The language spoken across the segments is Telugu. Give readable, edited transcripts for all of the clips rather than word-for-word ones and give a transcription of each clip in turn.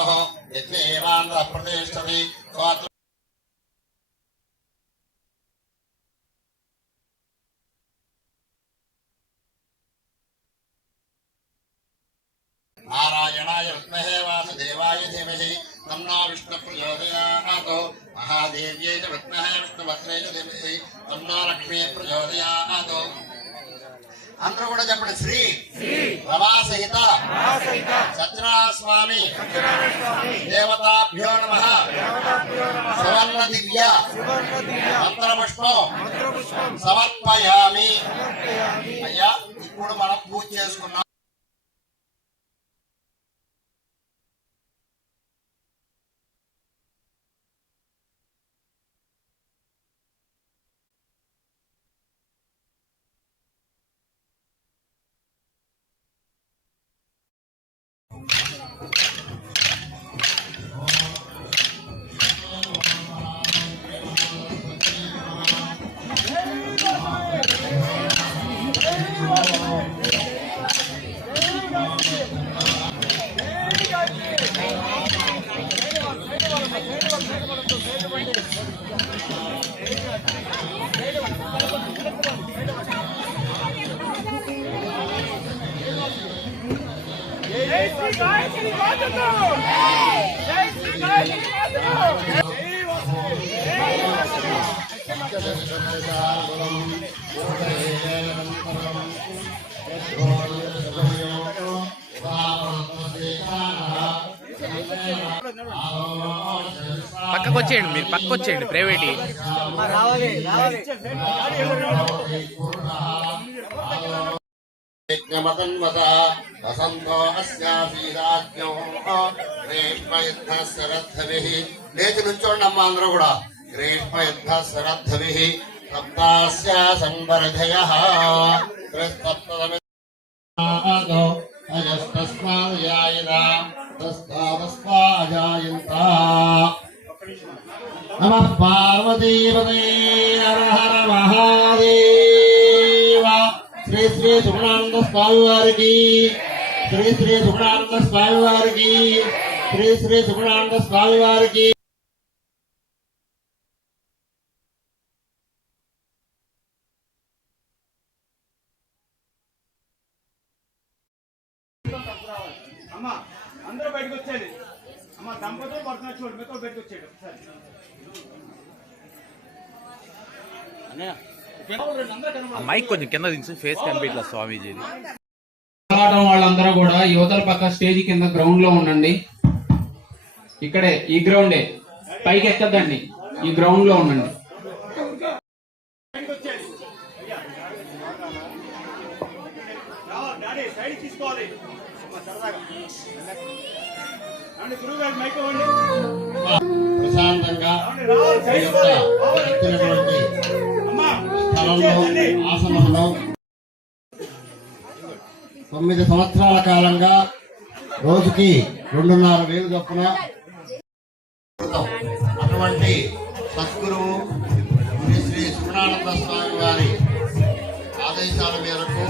विष्णुः यज्ञेवान्तः प्रतिष्ठति नारायणाय विद्महे वासुदेवाय धीमहि तन्नो विष्णु प्रचोदयात् महादेव्यै च विद्महे विष्णुभद्रै च धीमहि तन्नो लक्ष्मी प्रचोदयात् అందరూ కూడా చెప్పండి శ్రీ రమా సహిత సత్యనారాయణ స్వామి దేవతాభ్యో నమః సువర్ణ దివ్య మంత్రపుష్పం సమర్పయామి అయ్యా ఇప్పుడు మనం పూజ చేసుకున్నాం పక్కకు వచ్చేయండి, మీరు పక్కకు వచ్చేయండి. ప్రైవేట్ లేచి నుంచోండి అమ్మ అందరూ కూడా. గ్రీష్మ యుద్ధ శరద్ధవి సప్తాస్య సంవర్ధయ నమః పార్వతీపతే హర హర మహాదేవ. శ్రీ శ్రీ సుగుణానంద స్వామి వారికి, శ్రీ శ్రీ సుగుణానంద స్వామి వారికి, శ్రీ శ్రీ సుగుణానంద స్వామి వారికి. అమ్మా అందరూ బయటకు వచ్చేది. అమ్మ దంపతులు పడుతున్నారు చూడు, మీతో బయటకు వచ్చేది. మైక్ కొంచెం కింద దించి ఫేస్ కనిపించట్లేదు స్వామీజీది. వాళ్ళందరూ కూడా యువతల పక్క స్టేజ్ కింద గ్రౌండ్ లో ఉండండి. ఇక్కడే ఈ గ్రౌండే, పైకి ఎక్కద్దండి, ఈ గ్రౌండ్ లో ఉండండి. ప్రశాంతంగా స్థలంలో ఆసనంలో 9 సంవత్సరాల కాలంగా రోజుకి 2,500 చొప్పున అటువంటి సద్గురువు శ్రీ శ్రీ సుగుణానంద స్వామి వారి ఆదేశాల మేరకు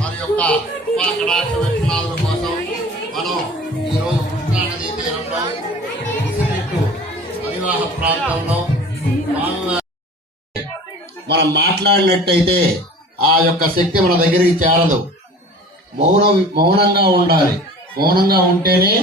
వారి యొక్క కృపాకటాక్ష వీక్షణాల కోసం మనం ఈరోజు కృష్ణానదీ తీరంలో పరివాహ ప్రాంతంలో మనం మాట్లాడినట్టయితే ఆ యొక్క శక్తి మన దగ్గరికి చేరదు. మౌనంగా ఉండాలి. మౌనంగా ఉంటేనే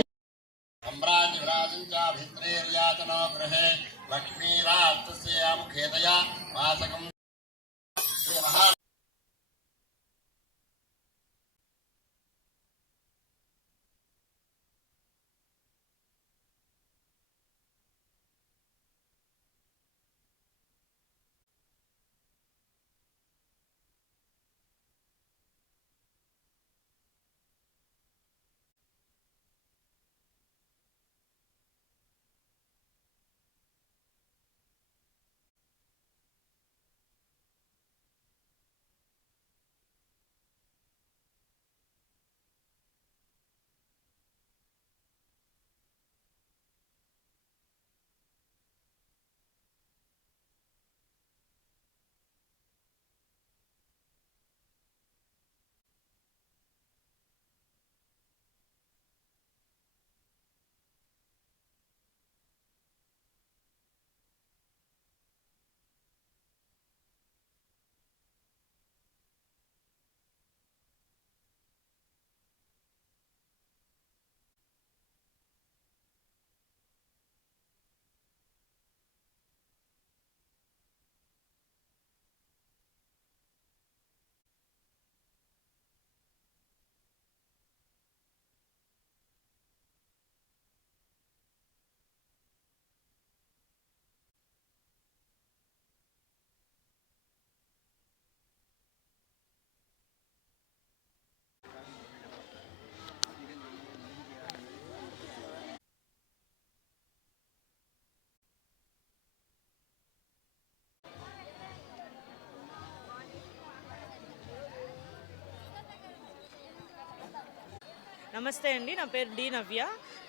నమస్తే అండి, నా పేరు D Navya.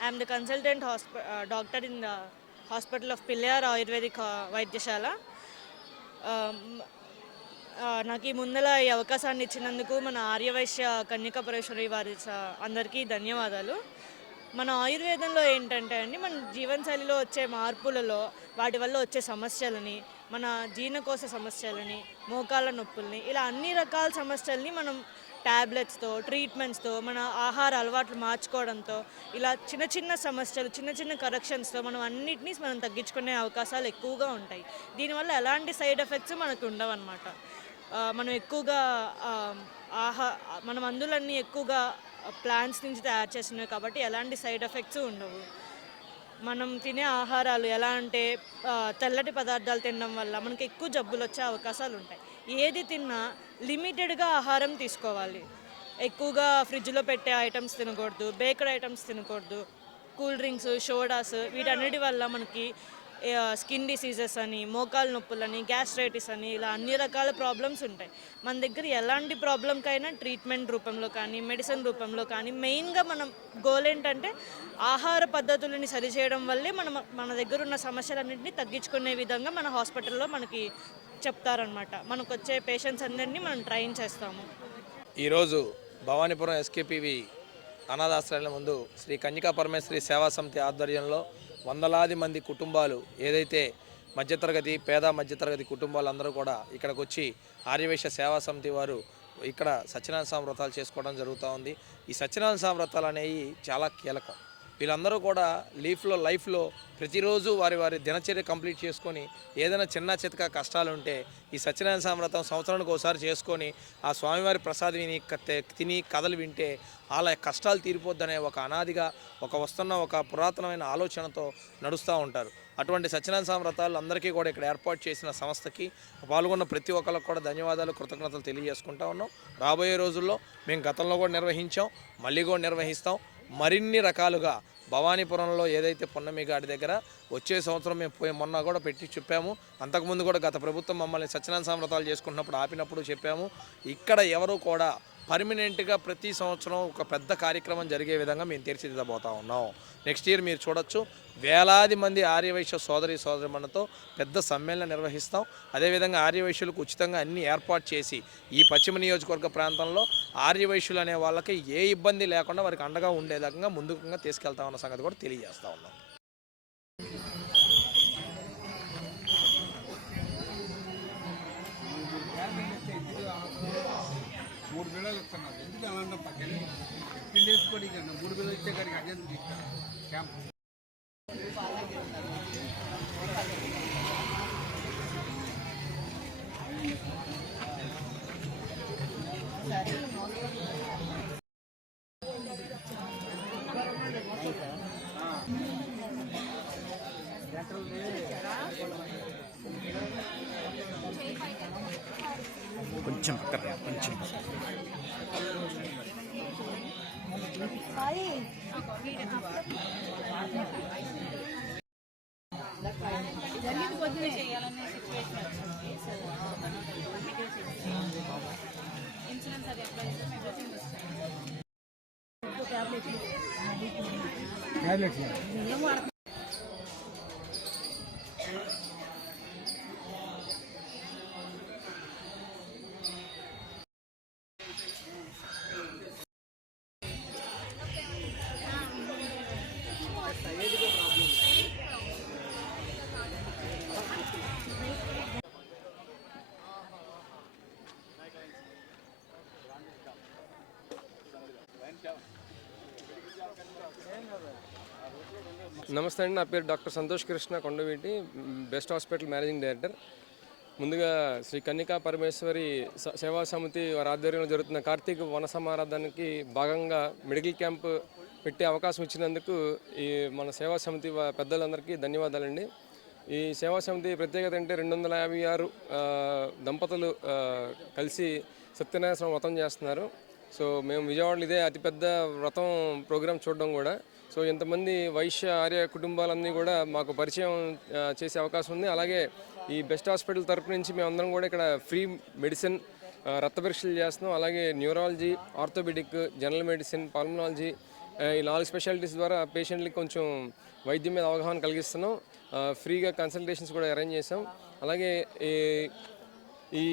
I am the consultant doctor in the hospital of Pilliyar ayurvedic వైద్యశాల. నాకు ఈ ముందల ఈ అవకాశాన్ని ఇచ్చినందుకు మన ఆర్యవైశ్య కన్యకాపరేశ్వరి వారి అందరికీ ధన్యవాదాలు. మన ఆయుర్వేదంలో ఏంటంటే అండి, మన జీవనశైలిలో వచ్చే మార్పులలో వాటి వల్ల వచ్చే సమస్యలని, మన జీర్ణకోశ సమస్యలని, మోకాళ్ళ నొప్పుల్ని, ఇలా అన్ని రకాల సమస్యల్ని మనం ట్యాబ్లెట్స్తో, ట్రీట్మెంట్స్తో, మన ఆహార అలవాట్లు మార్చుకోవడంతో, ఇలా చిన్న చిన్న సమస్యలు, చిన్న చిన్న కరెక్షన్స్తో మనం అన్నిటినీ మనం తగ్గించుకునే అవకాశాలు ఎక్కువగా ఉంటాయి. దీనివల్ల ఎలాంటి సైడ్ ఎఫెక్ట్స్ మనకు ఉండవన్నమాట. మనం ఎక్కువగా మన మందులన్నీ ఎక్కువగా ప్లాంట్స్ నుంచి తయారు చేసినవి కాబట్టి ఎలాంటి సైడ్ ఎఫెక్ట్స్ ఉండవు. మనం తినే ఆహారాలు ఎలా అంటే తెల్లటి పదార్థాలు తినడం వల్ల మనకి ఎక్కువ జబ్బులు వచ్చే అవకాశాలు ఉంటాయి. ఏది తిన్నా లిమిటెడ్గా ఆహారం తీసుకోవాలి. ఎక్కువగా ఫ్రిడ్జ్లో పెట్టే ఐటమ్స్ తినకూడదు, బేకరీ ఐటమ్స్ తినకూడదు, కూల్ డ్రింక్స్, సోడాస్, వీటన్నిటి వల్ల మనకి స్కిన్ డిసీజెస్ అని, మోకాలు నొప్పులని, గ్యాస్ట్రైటిస్ అని, ఇలా అన్ని రకాల ప్రాబ్లమ్స్ ఉంటాయి. మన దగ్గర ఎలాంటి ప్రాబ్లంకైనా ట్రీట్మెంట్ రూపంలో కానీ, మెడిసిన్ రూపంలో కానీ, మెయిన్గా మనం గోల్ ఏంటంటే ఆహార పద్ధతులని సరిచేయడం వల్లే మన దగ్గర ఉన్న సమస్యలన్నింటినీ తగ్గించుకునే విధంగా మన హాస్పిటల్లో మనకి చెప్తారనమాట. మనకు వచ్చే పేషెంట్స్ అందరినీ మనం ట్రైన్ చేస్తాము. ఈరోజు భవానీపురం ఎస్కేపీవి అనాథాశ్రయాల ముందు శ్రీ కన్యకా పరమేశ్వరి సేవా సమితి ఆధ్వర్యంలో వందలాది మంది కుటుంబాలు, ఏదైతే మధ్యతరగతి, పేద మధ్యతరగతి కుటుంబాలు అందరూ కూడా ఇక్కడికి వచ్చి ఆర్యవైశ్య సేవా సమితి వారు ఇక్కడ సత్యనారాయణ స్వామి వ్రతాలు చేసుకోవడం జరుగుతూ ఉంది. ఈ సత్యనారాయణ స్వామి వ్రతాలు అనేవి చాలా కీలకం. వీళ్ళందరూ కూడా లైఫ్లో ప్రతిరోజు వారి వారి దినచర్య కంప్లీట్ చేసుకొని ఏదైనా చిన్న చితక కష్టాలు ఉంటే ఈ సత్యనారాయణ స్వామి వ్రతం సంవత్సరానికి ఒకసారి చేసుకొని ఆ స్వామివారి ప్రసాదం తిని కథలు వింటే వాళ్ళ కష్టాలు తీరిపోద్దనే ఒక అనాదిగా ఒక పురాతనమైన ఆలోచనతో నడుస్తూ ఉంటారు. అటువంటి సత్యనారాయణ స్వామి వ్రతాలు అందరికీ కూడా ఇక్కడ ఏర్పాటు చేసిన సంస్థకి పాల్గొన్న ప్రతి ఒక్కరికి కూడా ధన్యవాదాలు, కృతజ్ఞతలు తెలియజేసుకుంటా ఉన్నాం. రాబోయే రోజుల్లో మేము గతంలో కూడా నిర్వహించాం, మళ్ళీ కూడా నిర్వహిస్తాం. మరిన్ని రకాలుగా భవానీపురంలో ఏదైతే పున్నమి గాడి దగ్గర వచ్చే సంవత్సరం మేము మొన్న కూడా పెట్టి చెప్పాము. అంతకుముందు కూడా గత ప్రభుత్వం మమ్మల్ని సత్యనారాయణ స్వామి వ్రతాలు చేసుకుంటున్నప్పుడు ఆపినప్పుడు చెప్పాము. ఇక్కడ ఎవరు కూడా పర్మనెంట్గా ప్రతి సంవత్సరం ఒక పెద్ద కార్యక్రమం జరిగే విధంగా మేము తీర్చిదిద్దబోతా ఉన్నాం. నెక్స్ట్ ఇయర్ మీరు చూడొచ్చు, వేలాది మంది ఆర్యవైశ్య సోదరిమణులతో పెద్ద సమ్మేళనం నిర్వహిస్తాం. అదేవిధంగా ఆర్యవైశ్యులకు ఉచితంగా అన్ని ఏర్పాటు చేసి ఈ పశ్చిమ నియోజకవర్గ ప్రాంతంలో ఆర్యవైశ్యులు అనే వాళ్ళకి ఏ ఇబ్బంది లేకుండా వారికి అండగా ఉండేదాకా ముందుగా తీసుకెళ్తామన్న సంగతి కూడా తెలియజేస్తా ఉన్నాం. మూడు పిల్లలు ఇస్తున్నారు. ఎందుకు అలా పక్కన 15 డేస్ కూడా ఇక 3 పిల్లలు ఇచ్చే గారికి అదే క్యాంప్. కొంచెం పక్కన కొంచెం ఇన్సూరెన్స్ అది అప్లై నమస్తే అండి, నా పేరు డాక్టర్ సంతోష్ కృష్ణ కొండవీటి, బెస్ట్ హాస్పిటల్ మేనేజింగ్ డైరెక్టర్. ముందుగా శ్రీ కన్యకా పరమేశ్వరి సేవా సమితి వారి ఆధ్వర్యంలో జరుగుతున్న కార్తీక వన సమారాధనకి భాగంగా మెడికల్ క్యాంప్ పెట్టే అవకాశం ఇచ్చినందుకు ఈ మన సేవా సమితి పెద్దలందరికీ ధన్యవాదాలండి. ఈ సేవా సమితి ప్రత్యేకత అంటే 256 దంపతులు కలిసి సత్యనారాయణ స్వామి వ్రతం చేస్తున్నారు. సో మేము విజయవాడలో ఇదే అతిపెద్ద వ్రతం ప్రోగ్రాం చూడడం కూడా. సో ఇంతమంది వైశ్య ఆర్య కుటుంబాలన్నీ కూడా మాకు పరిచయం చేసే అవకాశం ఉంది. అలాగే ఈ బెస్ట్ హాస్పిటల్ తరపు నుంచి మేమందరం కూడా ఇక్కడ ఫ్రీ మెడిసిన్, రక్త పరీక్షలు చేస్తున్నాం. అలాగే neurology, orthopaedic, general medicine, pulmonology ఈ 4 స్పెషాలిటీస్ ద్వారా పేషెంట్లకి కొంచెం వైద్యం మీద అవగాహన కలిగిస్తున్నాం. ఫ్రీగా కన్సల్టేషన్స్ కూడా అరేంజ్ చేసాం. అలాగే ఈ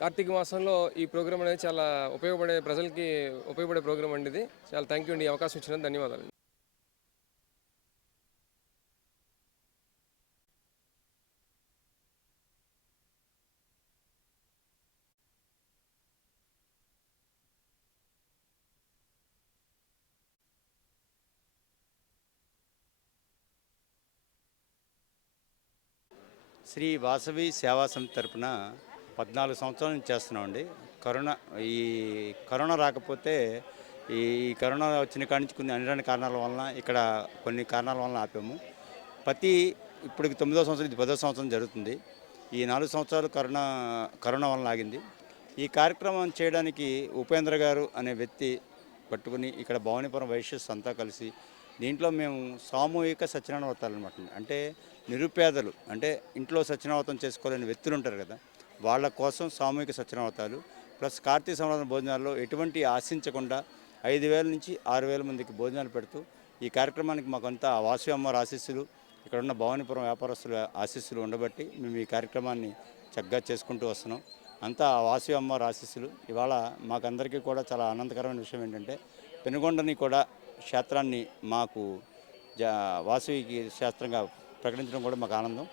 కార్తీక మాసంలో ఈ ప్రోగ్రామ్ అనేది చాలా ప్రజలకి ఉపయోగపడే ప్రోగ్రామ్ అండి. ఇది చాలా థ్యాంక్ యూ అండి. ఈ అవకాశం ఇచ్చినందుకు ధన్యవాదాలు. శ్రీ వాసవి సేవా సమితి తరపున 14 సంవత్సరాల నుంచి చేస్తున్నామండి. ఈ కరోనా రాకపోతే ఈ కరోనా వచ్చిన కాడి నుంచి కొన్ని అన్ని కారణాల వలన ఇక్కడ కొన్ని కారణాల వలన ఆపాము. ఇప్పటికి 9వ సంవత్సరం, ఇది 10వ సంవత్సరం జరుగుతుంది. ఈ 4 సంవత్సరాలు కరోనా వలన ఆగింది. ఈ కార్యక్రమం చేయడానికి ఉపేంద్ర గారు అనే వ్యక్తి పట్టుకుని ఇక్కడ భవానీపురం వైశ్యస్ అంతా కలిసి దీంట్లో మేము సామూహిక సత్యనారాయణ వ్రతాలు అనమాట. అంటే నిరుపేదలు, అంటే ఇంట్లో సత్యనారాయణ చేసుకోలేని వ్యక్తులు ఉంటారు కదా, వాళ్ళ కోసం సామూహిక సత్యనారాయణ వ్రతాలు ప్లస్ కార్తీక సంవత్సరం భోజనాల్లో ఎటువంటి ఆశించకుండా 5,000 నుంచి 6,000 మందికి భోజనాలు పెడుతూ ఈ కార్యక్రమానికి మాకంతా వాసవి అమ్మవారి ఆశీస్సులు, ఇక్కడ ఉన్న భవానీపురం వ్యాపారస్తుల ఆశీస్సులు ఉండబట్టి మేము ఈ కార్యక్రమాన్ని చక్కగా చేసుకుంటూ వస్తున్నాం. అంతా వాసవి అమ్మవారి ఆశీస్సులు. ఇవాళ మాకందరికీ కూడా చాలా ఆనందకరమైన విషయం ఏంటంటే పెనుగొండని కూడా క్షేత్రాన్ని మాకు వాసవికి శాస్త్రంగా ప్రకటించడం కూడా మాకు ఆనందం.